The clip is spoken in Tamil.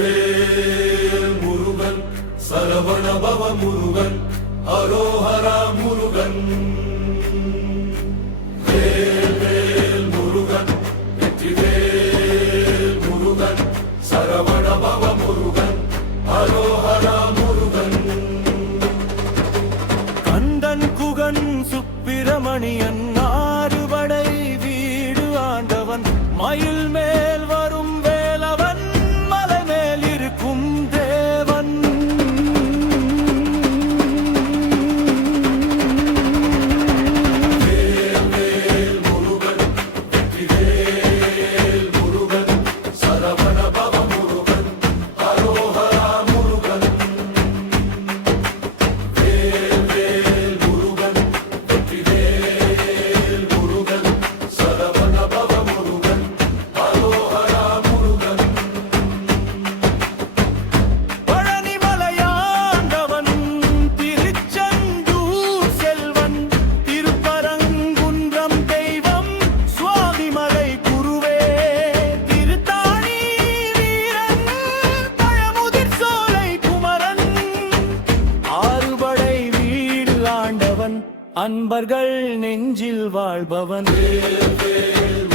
வெற்றிவேல் முருகன் சரவண பவ முருகன் அரோஹரா முருகன் வேல் வேல் முருகன் வெற்றிவேல் முருகன் சரவண பவ முருகன் அரோஹரா முருகன் கந்தன் குகன் சுப்பிரமணியன் ஆறுபடை வீடு ஆண்டவன் மயில் மேல் வரும் வேலவன் மலை மேல் இருக்கும் தேவன் வேல் வேல் முருகன் வெற்றிவேல் முருகன் சரவண பவ முருகன் அரோஹரா முருகன் வேல் வேல் முருகன் வெற்றிவேல் முருகன் சரவண பவ முருகன் அரோஹரா முருகன் பழனிமலையாண்டவன் திருச்செந்தூர் செல்வன் திருப்பரங்குன்றம் தெய்வம் சுவாமிமலை குருவே திருத்தாணி வீரன் பழமுதிர் சோலை குமரன் ஆறுபடை வீடு ஆண்டவன் அன்பர்கள் நெஞ்சில் வாழ்பவன் வேல் வேல்